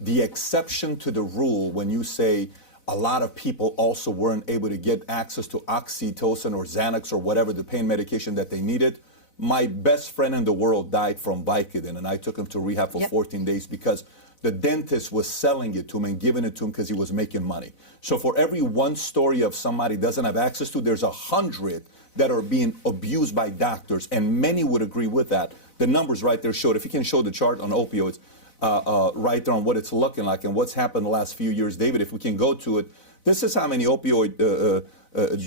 the exception to the rule when you say a lot of people also weren't able to get access to oxytocin or Xanax or whatever the pain medication that they needed. My best friend in the world died from Vicodin, and I took him to rehab for 14 days because the dentist was selling it to him and giving it to him because he was making money. So for every one story of somebody doesn't have access to, there's 100 that are being abused by doctors, and many would agree with that. The numbers right there showed. If you can show the chart on opioids, right there on what it's looking like and what's happened the last few years. David, if we can go to it, this is how many opioid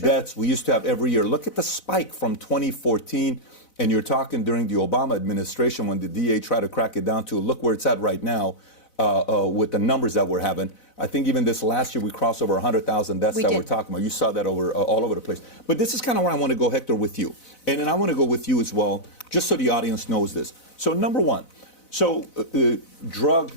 deaths we used to have every year. Look at the spike from 2014, and you're talking during the Obama administration when the DEA tried to crack it down to, look where it's at right now with the numbers that we're having. I think even this last year we crossed over 100,000 deaths we're talking about. You saw that over all over the place. But this is kind of where I want to go, Hector, with you. And then I want to go with you as well, just so the audience knows this. So number one, so drug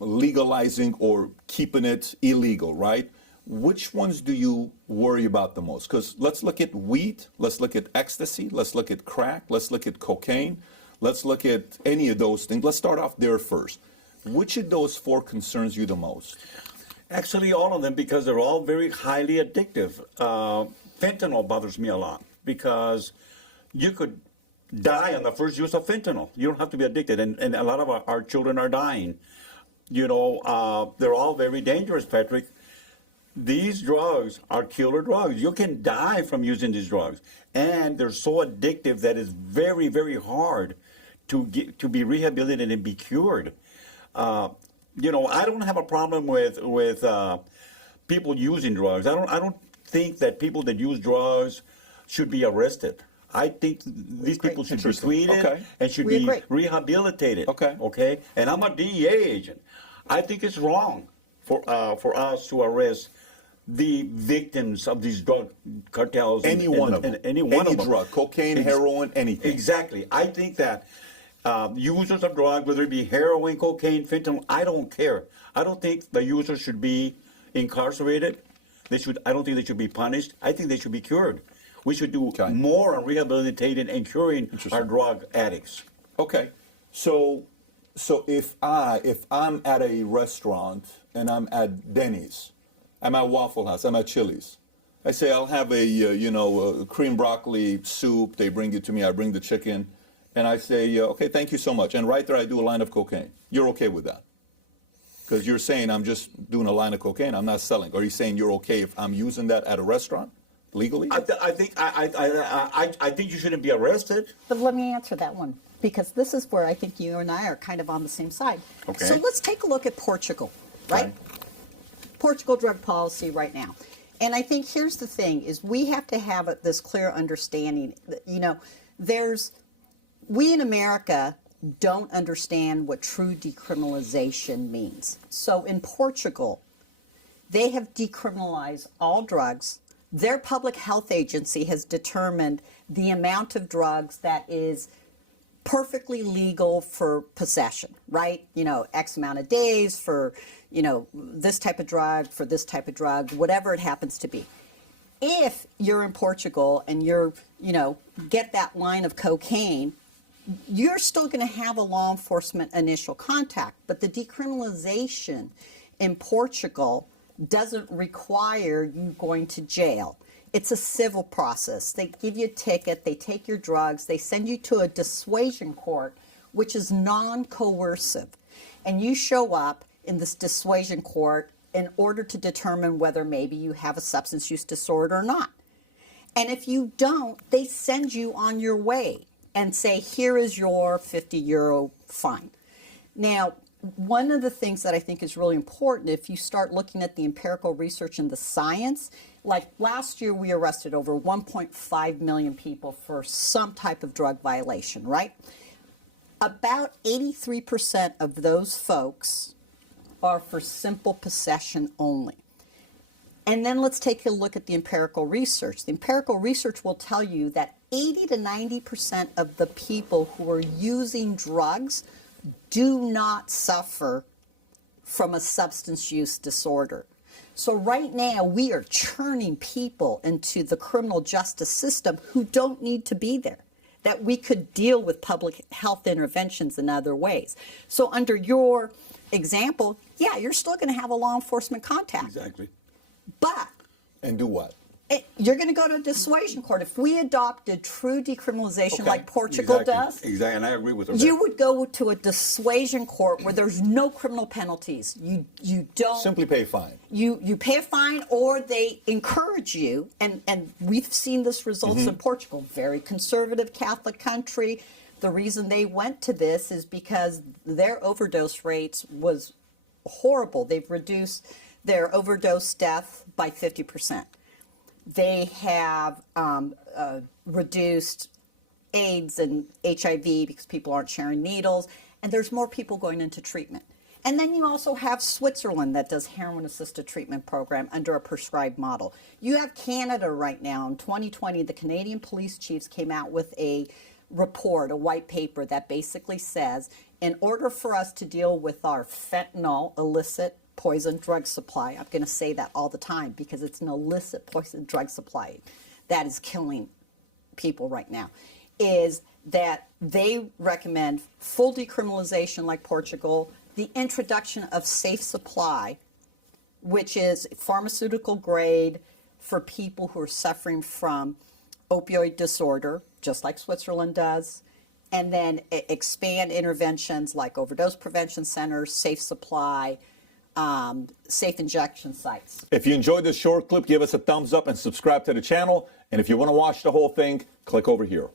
legalizing or keeping it illegal, right? Which ones do you worry about the most? Because let's look at weed, let's look at ecstasy, let's look at crack, let's look at cocaine, let's look at any of those things. Let's start off there first. Which of those four concerns you the most? Actually, all of them, because they're all very highly addictive. Fentanyl bothers me a lot because you could die on the first use of fentanyl. You don't have to be addicted, and a lot of our children are dying. You know, they're all very dangerous, Patrick. These drugs are killer drugs. You can die from using these drugs, and they're so addictive that it's very, very hard to be rehabilitated and be cured. You know, I don't have a problem with people using drugs. I don't think that people that use drugs should be arrested. I think these people should be treated and should be rehabilitated. Okay. And I'm a DEA agent. I think it's wrong for us to arrest the victims of these drug cartels. Any one of them. Any drug, cocaine, heroin, anything. Exactly. I think that users of drugs, whether it be heroin, cocaine, fentanyl, I don't care. I don't think the users should be incarcerated. I don't think they should be punished. I think they should be cured. We should do more on rehabilitating and curing our drug addicts. Okay. So if I'm at a restaurant and I'm at Denny's, I'm at Waffle House, I'm at Chili's, I say I'll have a cream broccoli soup. They bring it to me. I bring the chicken, and I say, okay, thank you so much. And right there, I do a line of cocaine. You're okay with that? Because you're saying I'm just doing a line of cocaine. I'm not selling. Or are you saying you're okay if I'm using that at a restaurant? Legally? I think you shouldn't be arrested. But let me answer that one, because this is where I think you and I are kind of on the same side. Okay. So let's take a look at Portugal, right? Portugal drug policy right now. And I think here's the thing, is we have to have this clear understanding that, you know, we in America don't understand what true decriminalization means. So in Portugal, they have decriminalized all drugs. Their public health agency has determined the amount of drugs that is perfectly legal for possession, right? You know, X amount of days for, you know, this type of drug, for this type of drug, whatever it happens to be. If you're in Portugal and you're, you know, get that line of cocaine, you're still going to have a law enforcement initial contact. But the decriminalization in Portugal doesn't require you going to jail. It's a civil process. They give you a ticket, they take your drugs, they send you to a dissuasion court, which is non-coercive. And you show up in this dissuasion court in order to determine whether maybe you have a substance use disorder or not. And if you don't, they send you on your way and say, here is your €50 fine. Now, one of the things that I think is really important, if you start looking at the empirical research and the science, like last year we arrested over 1.5 million people for some type of drug violation, right? About 83% of those folks are for simple possession only. And then let's take a look at the empirical research. The empirical research will tell you that 80 to 90% of the people who are using drugs do not suffer from a substance use disorder. So right now we are churning people into the criminal justice system who don't need to be there, that we could deal with public health interventions in other ways. So under your example, yeah, you're still going to have a law enforcement contact. Exactly. But And do what? you're going to go to a dissuasion court. If we adopted true decriminalization Okay. like Portugal does, Exactly, and I agree with her. you would go to a dissuasion court where there's no criminal penalties. You don't Simply pay a fine. you pay a fine, or they encourage you, and we've seen this results in Portugal, very conservative Catholic country. The reason they went to this is because their overdose rates was horrible. They've reduced their overdose death by 50%. They have reduced AIDS and HIV because people aren't sharing needles, and there's more people going into treatment. And then you also have Switzerland that does heroin-assisted treatment program under a prescribed model. You have Canada right now. In 2020, the Canadian police chiefs came out with a report, a white paper that basically says, in order for us to deal with our fentanyl illicit poison drug supply, I'm going to say that all the time because it's an illicit poison drug supply that is killing people right now, is that they recommend full decriminalization like Portugal, the introduction of safe supply, which is pharmaceutical grade for people who are suffering from opioid disorder, just like Switzerland does, and then expand interventions like overdose prevention centers, safe supply, safe injection sites. If you enjoyed this short clip, give us a thumbs up and subscribe to the channel. And if you want to watch the whole thing, click over here.